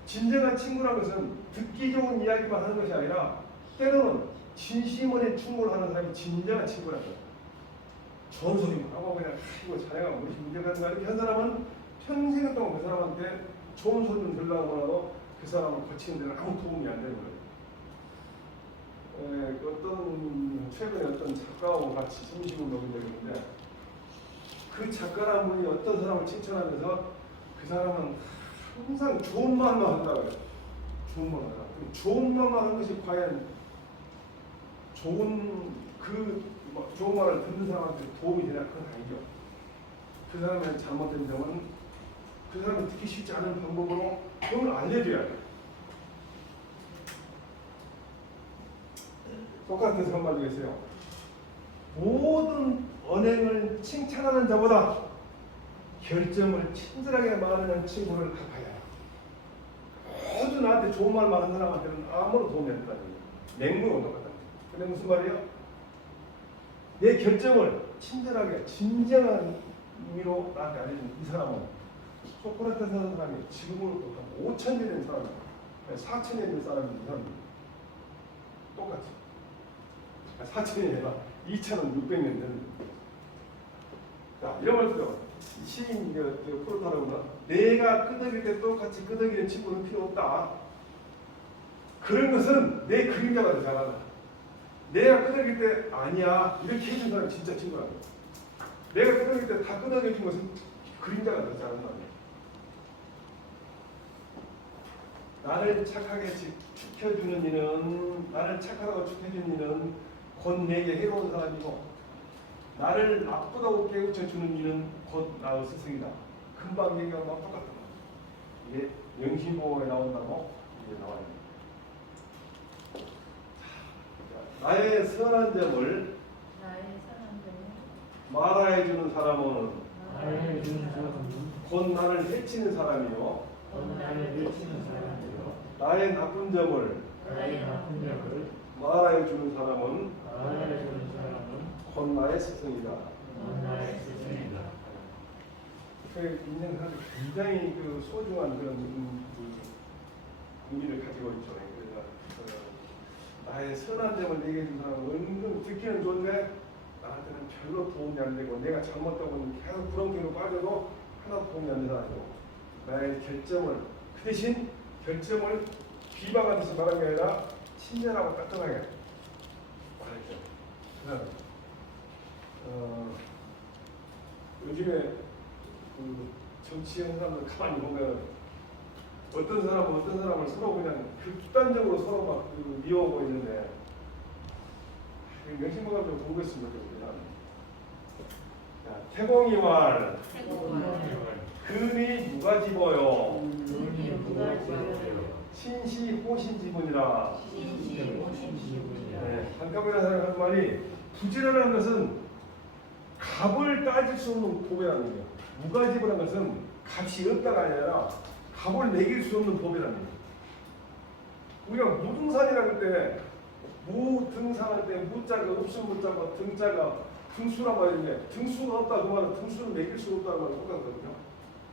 진정한 친구라는 것은 듣기 좋은 이야기만 하는 것이 아니라 때로는 진심원에 충고를 하는 사람이 진정한 친구라는 거예요. 좋은 소리만 하고 그냥 이거 자네가 무엇이 문제가 있는가 이렇게 한 사람은 평생 동안 그 사람한테 좋은 소리 좀 들으려고 하도 그 사람을 거치는 데는 아무 도움이 안 되는 거예요. 최근에 어떤 작가하고 같이 점심을 먹은 적이 있는데 그 작가라는 분이 어떤 사람을 칭찬하면서 그 사람은 항상 좋은 말만 한다고 해요. 좋은 말만 한다. 좋은 말만 하는 것이 과연 좋은 말을 듣는 사람한테 도움이 되냐? 그건 아니죠. 그 사람의 잘못된 점은 그 사람이 듣기 쉽지 않은 방법으로 그걸 알려줘야 돼요. 똑같은 생각 가지고 있어요. 모든 언행을 칭찬하는 자보다 결점을 친절하게 말하는 친구를 갚아야 해요. 모두 나한테 좋은 말 말하는 사람한테는 아무런 도움이 안 된다는 거예요. 맹물은 똑같다는 거예요. 근데 무슨 말이에요? 내 결점을 친절하게 진정한 의미로 나한테 알려준 이 사람은 소크라테스 하는 사람이 지금으로부터 한 5,000년 된 사람이에요. 4,000년 된 사람이 이 사람입니다. 똑같이. 4,000년이 아니라 2,600년 된. 자, 이런 걸 들어. 시인 프로타르고는 내가 끄덕일 때 똑같이 끄덕이는 친구는 필요 없다. 그런 것은 내 그림자가 더 잘한다. 내가 끄덕일 때 아니야 이렇게 해준 사람이 진짜 친구라고. 내가 끄덕일 때 다 끄덕여준 것은 그림자가 더 잘한다. 나를 착하게 축해주는 이는 나를 착하다고 축해주는 이는 곧 내게 해로운 사람이고 나를 나쁘다고 깨우쳐주는 이는 곧 나의 스승이다. 금방 얘기하는 거랑 똑같은 거야. 이게 명심보호에 나온다고 이게 나와요. 나의 선한 점을 말하여주는 사람은 곧 나를 해치는 사람이요. 나의 나쁜 점을 말하여주는 사람은 곧 나의 스승이다. 인생 사람이 굉장히 소중한 그런 의미를 가지고 있죠. 그래서 나의 선한 점을 얘기해 준 사람은 은근 듣기는 좋은데 나한테는 별로 도움이 안 되고 내가 잘못하고 계속 그런 길로 빠져도 하나도 도움이 안 되는 사람이고 나의 결점을 그 대신 결점을 비방하듯이 말한 게 아니라 친절하고 따뜻하게 말했죠. 요즘에 정치하는 사람들 가만히 보면 어떤 사람을 서로 그냥 극단적으로 서로 막 미워하고 있는데 명심보다 좀 공부했으면 좋겠습니다. 태공이 왈 금이 누가 집어요? 신시 호신지분이라. 신시호신지분이라. 네, 한갑이라는 사람이 하는 말이 부지런한 것은 값을 따질 수 없는 보배라는 거예요. 무가지분한 것은 값이 없다가 아니라 값을 매길 수 없는 보배라는 거예요. 우리가 무등산이라고 할 때 무등산할 때 무자가 없음 무자가 등자가 등수란 말인데 등수가 없다 그 말은 등수를 매길 수 없다는 말이 똑같거든요.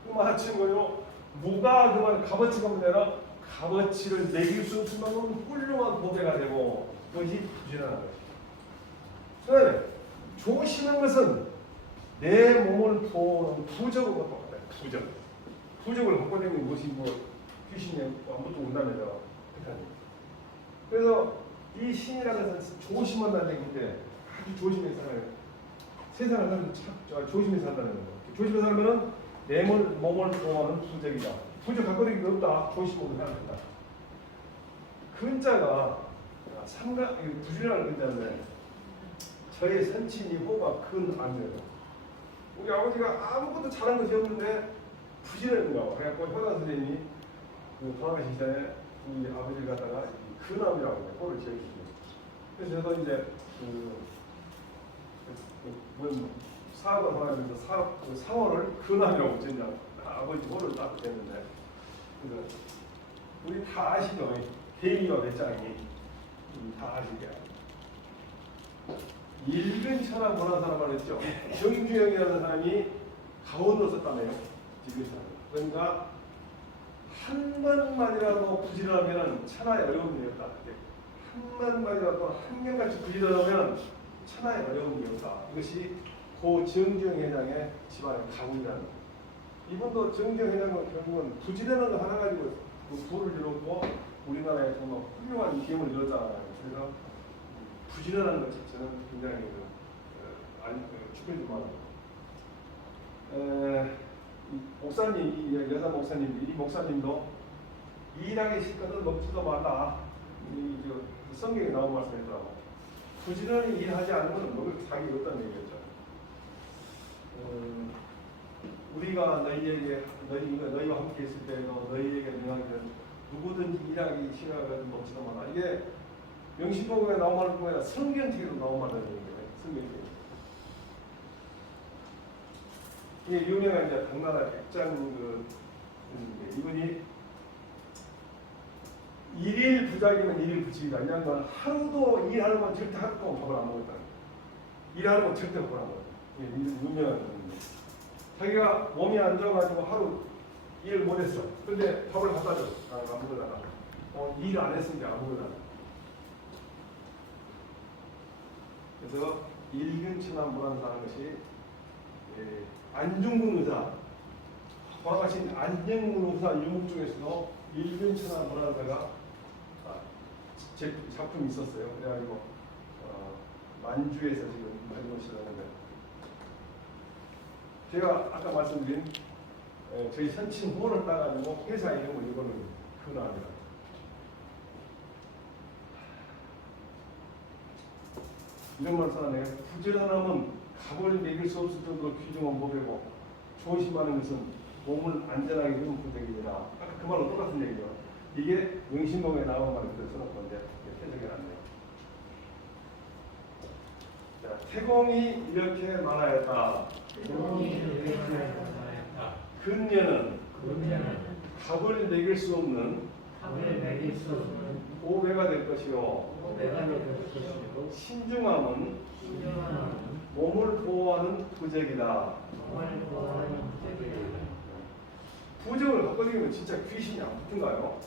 그 마찬가지로 무가 그 말은 값어치가 아니라 값어치를 매길 수 없을 만큼 훌륭한 보배가 되고 그것이 부지런한 것이죠. 그다음에 조심한 것은 내 몸을 보호하는 부적과 똑같아요. 부적. 부적을 갖고 다니는 것이 뭐 귀신이 아무것도 온다면요. 그래서 이 신이라는 것은 조심한다는 얘기인데 아주 조심해서 살아요. 세상을 사는 조심해서 산다는 거예요. 조심해서 살면은 내 몸을 보호하는 부적이다. 부적 갖고 다니는 게 없다. 조심하고 해야 된다. 근자가 상당 부지런한 근자인데 저의 선친이 호가 큰 안돼요. 우리 아버지가 아무것도 잘한 것이 없는데 부지런한가 봐. 그래갖고 효단 선생님이 돌아가신 전에 우리 아버지를 갖다가 근암이라고 호를 지어주시고 그래서 저도 이제 사업을 하면서 사월을 근암이라고 지었냐 아버지 호를 딱 됐는데 그래서 우리 다 아시죠? 개미와 배짱이 다 아시죠? 읽은 천하 보는 사람을 했죠. 정주영이라는 사람이 가온으로 썼다네요. 지금 그러니까 한 번만이라도 부지런하면 천하의 어려움이 없다. 한 번만이라도 한결같이 부지런하면 천하의 어려움이 없다. 이것이 고 정주영 회장의 집안의 가훈이라는 거예요. 이분도 정주영 회장은 결국은 부지런한 거 하나 가지고 그 부를 이뤘고 우리나라에 정말 훌륭한 기업을 이뤘잖아요. 그래서 부지런한 것 자체는 굉장히 축하해주만 목사님, 이 여자 목사님, 이 목사님도 일하기 싫거든 먹지도 말라. 성경에 나온 말씀이더라고. 부지런히 일하지 않으면 먹을 자기 없다는 얘기였죠. 우리가 너희와 함께 있을 때도 너희에게 명하기를 누구든지 일하기 싫어하거든 먹지도 말라. 이게 명심보고에 나온 말은 뭐야? 성경책에도 나온 말이라는 얘기예요. 성경책. 이게 유명한 이제 당나라 백장 이분이 일일 부작이면 일일 부치기다. 이 양반 하루도 일하는 건 절대 하루 동안 밥을 안 먹었다. 일하는 건 절대 밥을 안 먹었다. 이게 유명한 분인데 자기가 몸이 안 좋아가지고 하루 일을 못했어. 근데 밥을 갖다 줘. 안 먹으려나. 일 안 했으니까 안 먹으려나. 그래서 일근천한 문화사라는 것이 안중근 의사, 돌아가신 안중근 의사 유목 중에서도 일근천한 문화사가 제 작품이 있었어요. 그래가지고 만주에서 지금 가지고 있었는데 제가 아까 말씀드린 저희 선친 후원을 따가지고 회사 이름을 이거는 근합니다. 이런 말 써내요. 부지런함은 값을 매길 수 없을 정도로 귀중한 법이고 조심하는 것은 몸을 안전하게 해주는 부적입니다. 아까 그 말은 똑같은 얘기죠. 이게 명심봉에 나온 말을 써놓은 건데 해석해놨네요. 자, 태공이 이렇게 말하였다. 근녀는 값을 매길 수 없는 보배가 될 것이요. 신중함은 몸을 보호하는 부적이다. 부적을 갖고 다니면 진짜 귀신이 안 붙은가요?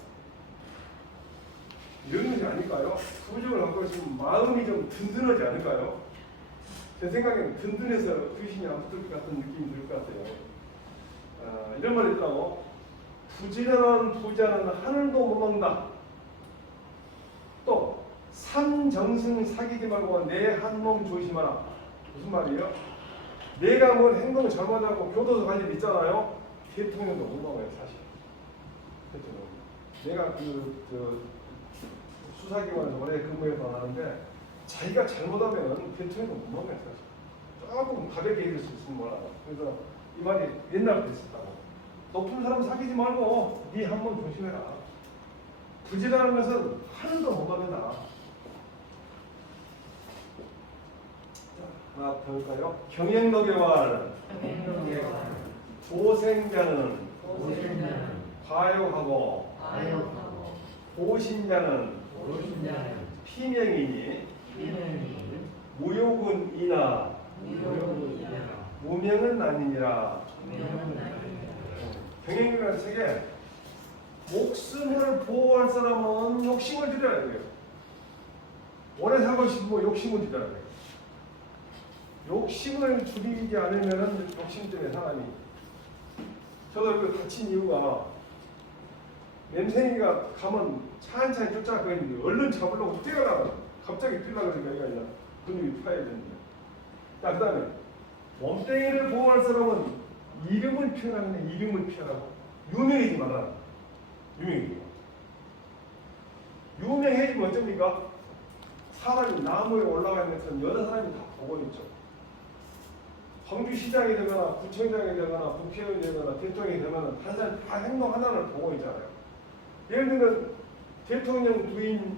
이런 것이 아닐까요? 부적을 갖고 있으면 마음이 좀 든든하지 않을까요? 제 생각에는 든든해서 귀신이 안 붙을 것 같은 느낌이 들 것 같아요. 이런 말이 있다고. 부지런한 부자는 하늘도 못 먹는다. 또 삼정승 사귀지 말고 내 한 몸 조심하라. 무슨 말이에요? 내가 뭘 행동 잘못하고 교도소 갈 일 있잖아요. 대통령도 못 먹어요, 사실. 내가 수사기관에서 오래 근무해서 하는데 자기가 잘못하면 대통령도 못 먹어요, 사실. 조금 가볍게 얘기할 수 있으면 몰라요. 그래서 이 말이 옛날부터 있었다고. 높은 사람 사귀지 말고 네 한 몸 조심해라. 부지런한 것은 하늘도 못 받는다. 하나 더 볼까요? 경행덕의 왈 조생자는 과욕하고 보신자는 피명이니 무욕은 이나 무명은 아니니라. 경행이라는 책에 목숨을 보호할 사람은 욕심을 들여야 돼요. 오래 살고 싶으면 욕심을 들여야 돼요. 욕심을 줄이지 않으면 욕심 때문에 사람이. 저도 그 다친 이유가 냄새니가 가면 찬찬히 쫓아가고 있는데 얼른 잡으려고 뛰어나가 갑자기 뛰려고 그러니까 이거 아니라 근육이 파여졌는데. 자, 그 다음에 몸뚱이를 보호할 사람은 이름을 표현하는데 이름을 표현하고 유명해지지 말아라. 유명해지면 어쩝니까? 사람이 나무에 올라가 있는 것은 여러 사람이 다 보고 있죠. 광주시장이 되거나 구청장이 되거나 국회의원이 되거나 대통령이 되거나 한 사람 다 행동 하나를 보고 있잖아요. 예를 들면 대통령 부인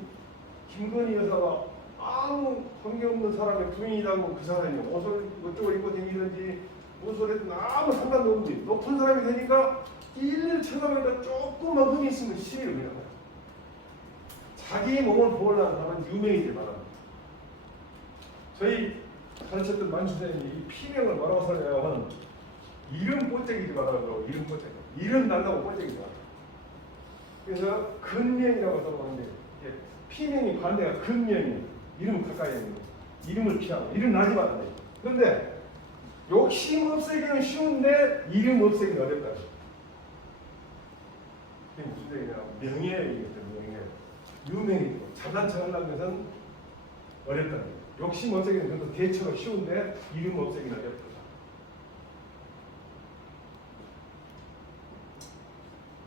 김건희 여사가 아무 관계없는 사람의 부인이라고 그 사람이 옷을 어쩌고 입고 다니든지 무슨 소리 했든 아무 상관도 없는지 높은 사람이 되니까 일일이 쳐다보니까 조금만 흠이 있으면 시비를 그냥 거야. 자기 몸을 보호하는 사람은 유명해질 만합니다. 저희 가르쳤던 만주선생님이 이 피명을 뭐라고 설명하면 이름 뽀짝이지 말라고 이름 뽀짝이. 이름 난다고 뽀짝이지 말라. 그래서 근명이라고 써보는데 피명이 반대가 근명이에요. 이름 가까이 있는 거. 이름을 피하고 이름 나지 말아야 돼. 그런데 욕심 없애기는 쉬운데 이름 없애기는 어렵다. 이게 무슨 얘기냐면 명예이겠죠. 명예. 유명이고 잘난 척 하려는 것은 어렵다. 욕심 없애기는 그래도 대처가 쉬운데 이름 없애기는 어렵다.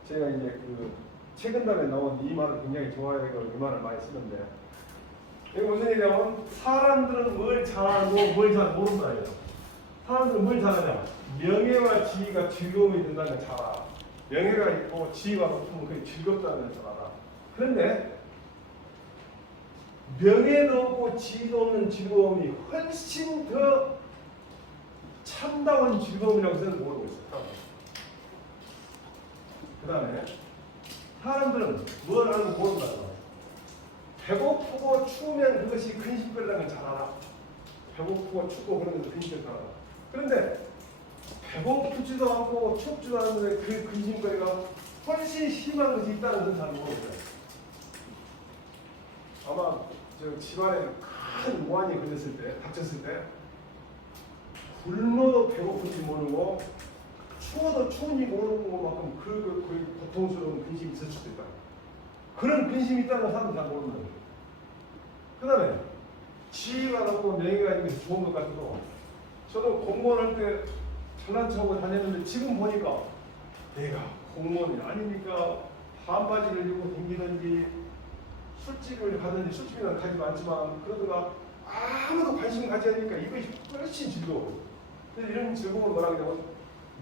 제가 이제 그 최근 달에 나온 이 말을 굉장히 좋아해서 이 말을 많이 쓰는데 이게 무슨 얘기냐면 사람들은 뭘 잘하고 뭘 잘 모른다. 사람들은 뭘 잘하냐? 명예와 지위가 즐거움이 된다는 걸 잘 알아. 명예가 있고 지위가 높으면 그게 즐겁다는 걸 잘 알아. 그런데 명예도 없고 지위도 없는 즐거움이 훨씬 더 참다운 즐거움이라고 저는 모르고 있어요. 그 다음에 사람들은 뭘 알고 모른다는 거야. 배고프고 추우면 그것이 근심거리라는 걸 잘 알아. 배고프고 춥고 그런 것도 근심거리 잘 알아. 그런데 배고프지도 않고 춥지도 않은데 그 근심거리가 훨씬 심한 것이 있다는 건 잘 모르겠어요. 아마 저 집안에 큰 무한이 걸렸을 때, 다쳤을 때 굶어도 배고픈지 모르고 추워도 추운지 모르는 것만큼 그 고통스러운 근심이 있을 수도 있다. 그런 근심이 있다는 건 사람은 잘 모르는 거예요. 그 다음에 지위가 높고 명예가 있는 게 좋은 것 같아도 저도 공무원 할 때 잘난 척하고 다녔는데 지금 보니까 내가 공무원이 아니니까 반바지를 입고 다니든지 술집을 가든지 술집이나 가지 않지만 그러다가 아무도 관심 가지 않으니까 이것이 훨씬 즐거워. 그래서 이런 즐거움을 뭐라고 하냐면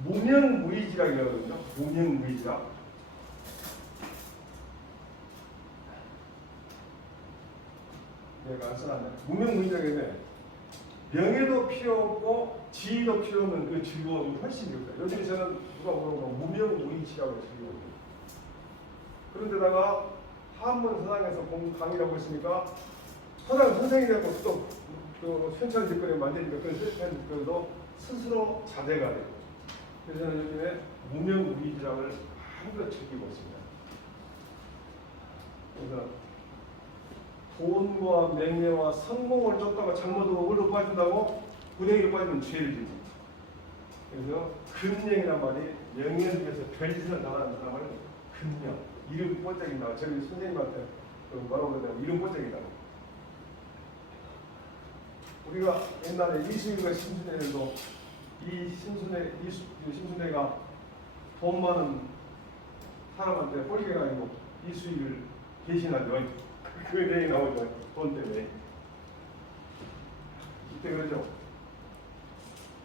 무명무이지라고 하거든요. 무명무이지라. 내가 안 써놨네. 무명무이지라고 하면 명예도 필요 없고 지위도 필요 없는 그 즐거움이 훨씬 좋다. 요즘에 저는 누가 물어보면 무명무이지라고 즐거워요. 그런데다가 한문 서당에서 강의를 하고 있으니까 서당 선생이 되고 또그宣传 짓거리 만드니까 그宣传 짓거리도 스스로 자제가 되고 그래서 저는 요즘에 무명무이지랑을 한껏 즐기고 있습니다. 그래서 돈과 명예와 성공을 쫓다가 잘못하고 을로 빠진다고 구덩이로 빠지면 죄를 지지. 그래서 근명이란 말이 명예를 위해서 별짓을 당하는 사람을 근명, 이름 뽀짝이다. 저희 선생님한테 뭐라고 그러냐면 이름 뽀짝이다. 우리가 옛날에 이수희가 심순애도 심순애가 돈 많은 사람한테 홀게 아니고 이수희를 배신하죠. 그 내용이 나오죠. 돈 때문에. 이때 그러죠.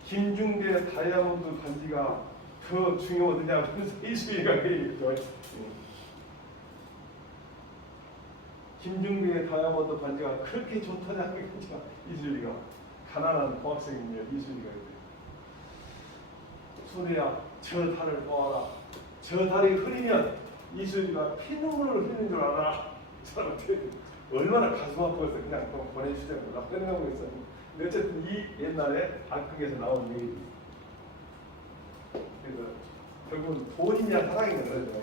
김중대 다이아몬드 반지가 더 중요하느냐 하면서 이수희가 그 얘기죠. 김중빈의 다이아몬드 반지가 그렇게 좋다냐 하겠지만 이슬리가 가난한 고학생이며 이슬리가 이래. 순애야 저 달을 보아라. 저 달이 흐리면 이슬리가 피눈물을 흘리는 줄 알아. 사람한테 얼마나 가슴 아프겠어. 그냥 보내주자고 나 끝내고 있었는데 어쨌든 이 옛날에 악극에서 나온 얘기. 그래서 결국은 돈이냐 사랑이냐 그러죠.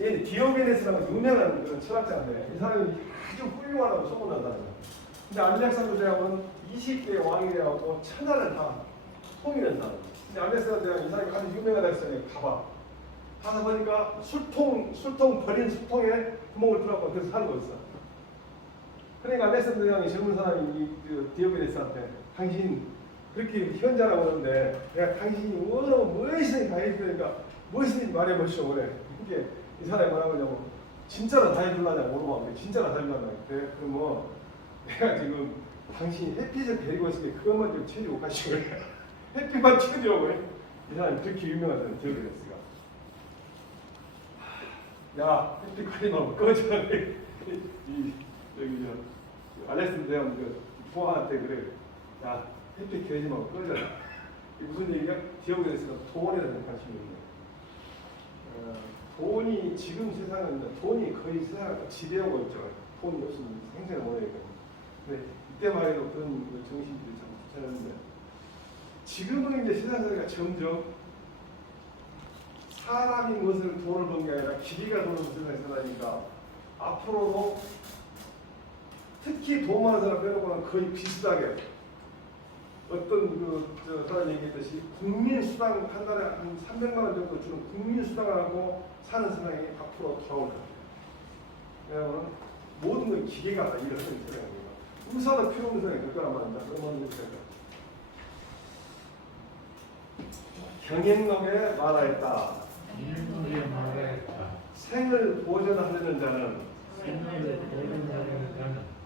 얘는 디오게네스라는 유명한 그런 철학자인데 이 사람이 아주 훌륭하다고 소문난 사람이에요. 근데 알렉산더 대왕은 20대 왕이 되어서 천하를 다 통일한 사람. 근데 알렉산더 대왕 이 사람이 아주 유명하다 했어요. 가봐. 가서 보니까 술통 버린 술통에 구멍을 뚫었고 그래서 사는 거였어. 그러니까 알렉산더 대왕이 젊은 사람이 이 디오게네스한테 당신 그렇게 현자라고 그러는데 내가 당신이 워낙 무엇이든지 다 해주니까 무엇이든지 말해보시오 그래. 이게 이 사람이 뭐라고 하냐고 진짜로 다 해주려냐고 물어보면 진짜로 다 해주려냐고 그래. 그러면 내가 지금 당신이 햇빛을 데리고 있으니까 그것만 좀 채우고 가시오 그래. 햇빛만 채우려고 그래. 이 사람이 그렇게 유명하다는 디오게네스가. 야 햇빛 가리지 말고 꺼져. 이 여기 저 알렉산더 대왕 그 부하한테 그래. 야 햇빛 가리지 말고 꺼져. 이게 무슨 얘기야? 디오게네스가 돈에 대한 관심이 있네. 돈이 지금 세상은 돈이 거의 세상을 지배하고 있죠. 돈이 없으면 생생을 못하니까. 근데 이때 말해도 그런 정신들이 참 괜찮은데 지금은 이제 세상살이가 점점 사람이 무엇을 돈을 번 게 아니라 기계가 돈을 번 세상에 살아니까 앞으로도 특히 돈 많은 사람 빼놓고는 거의 비슷하게 어떤 사람 얘기했듯이 국민수당 한 달에 한 300만 원 정도 주는 국민수당을 하고 사는 세상이 앞으로 돌아올 것 같아요. 왜냐하면 모든 건 기계가 다 일을 하는 세상입니다. 의사도 필요 없는 세상이 될 거란 말입니다. 그러면 경행록에 말하였다. 생을 보존하려는 자는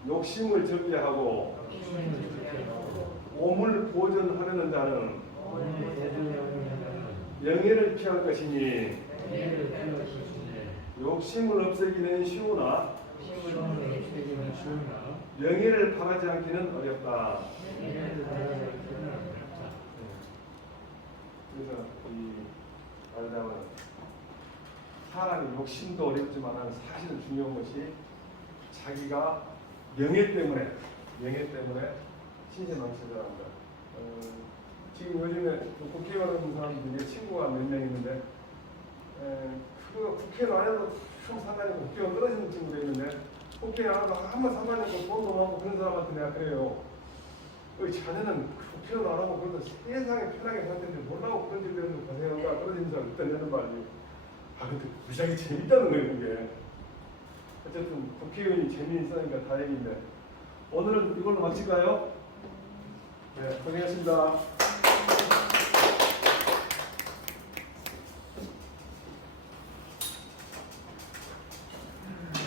욕심을 적게 하고 몸을 보존하려는 자는 영예를 피할 것이니 욕심을 없애기는 쉬우나 영예를 바라지 않기는 어렵다. 그래서 이 말하자면 사람이 욕심도 어렵지만 사실은 중요한 것이 자기가 명예 때문에 신세망신을 합니다. 지금 요즘에 국회의원 하는 사람들이 친구가 몇 명 있는데 그거 국회의원 안 해도 좀 상관이 없고 국회의원 떨어지는 친구도 있는데 국회의원 안 하고 한번 상관이 없고 돈도 많고 그런 사람한테 내가 그래요. 자네는 국회의원 안 하고 그래도 세상에 편하게 사는지 몰라고 그런 일 되는 거 보세요가 떨어지는 사람 일단 내는 말이 근데 무지하게 재밌다는 거예요 그게. 어쨌든 국회의원이 재미있으니까 다행인데 오늘은 이걸로 마칠까요? 네, 고생했습니다.